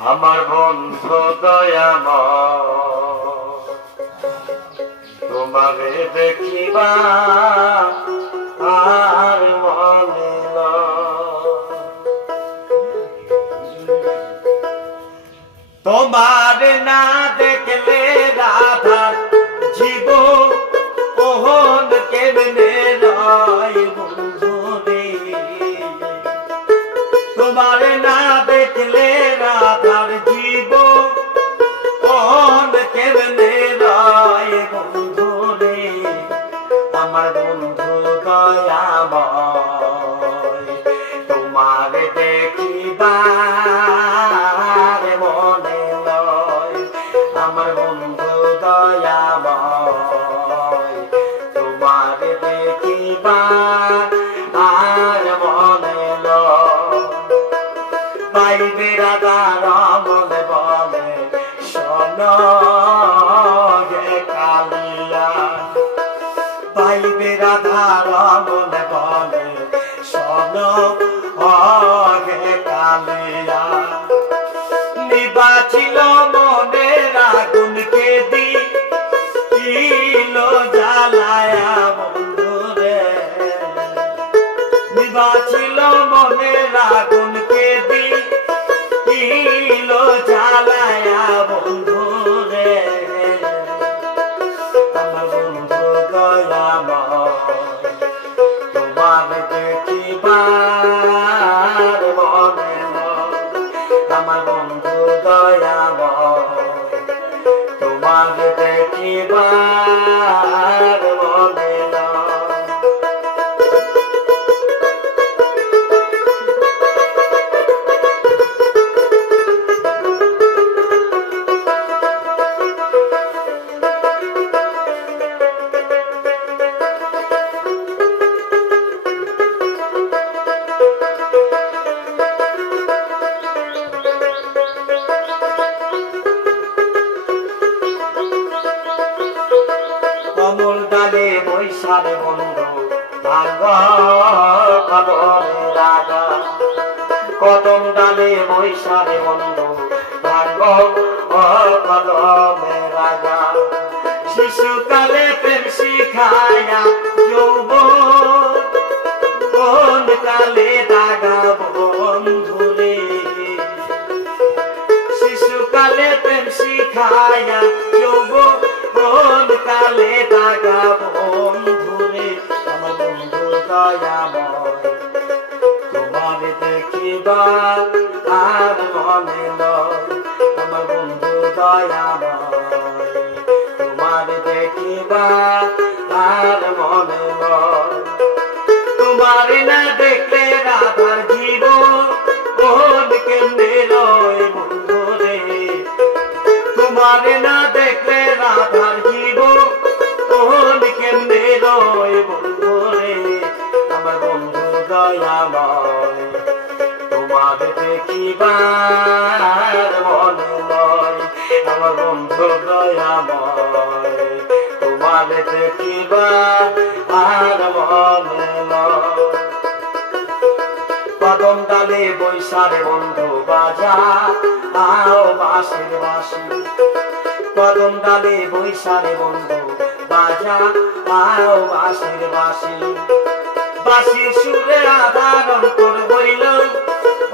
আমার বন্ধু দয়াময়, তোমারে দেখিবা আর তোমার না দেখলে রাধা জীব ওহন কেমনে রয় বন্ধু রে তোমার না আমার বন্ধু দয়াময়। radar বৈশারে বন্ধু কদমে ডালে বৈশারে বন্ধু শিশুকালে প্রেম শিখায়া যৌব কোন কালে দাগা বন্ধুরে। শিশুকালে প্রেম শিখায়া দেখিবা আর মনে আমার বন্ধু দয়াময়। তোমার দেখিবা আর মনে তোমার না দেখলে রাধার জীব কোন কেন্দ্রে রয় বন্ধু রে? তোমার না দেখলে রাধার জীব কোন কেন্দ্রে রয় বন্ধু রে? আমার বন্ধু তোমার দেখিবার মনে আমার বন্ধু দয়াময়। তোমার দেখিবার আর মনে কদম ডালে বৈশারে বন্ধু বাজা, আও বাঁশের বাঁশি কদম ডালে বৈশারে বন্ধু বাজা, আও বাঁশের বাঁশি বাঁশির সুরে আধার অন্তর হইল ও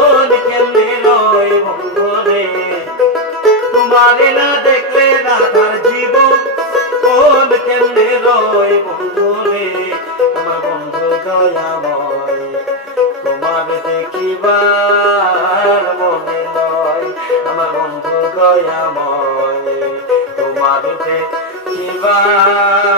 কোন কেমনে নয় বন্ধু রে তোমার না দেখলে রাধার জীব কোন কেমনে রয় বন্ধু আমার বন্ধু দয়াময়, তোমার দেখিবার মনে নয়। আমার বন্ধু দয়াময়, তোমার দেখিবার